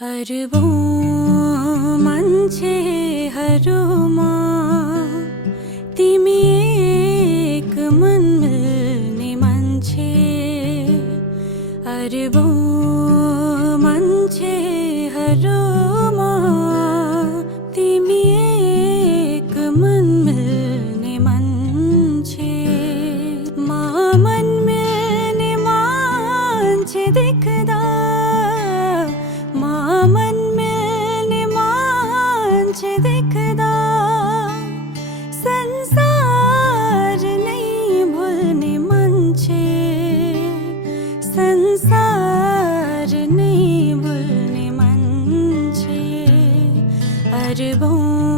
अरबौं मान्छेहरूमा तिमी एक मन मिल्ने मान्छे। अरबौं मान्छेहरूमा तिमी एक मन मिल्ने मान्छे। मन मिल्ने मान्छे देख्दा मन मिल्ने मान्छे देख्दा संसार नै भुल्ने मान्छे। संसार नै भुल्ने मान्छे। अरबौं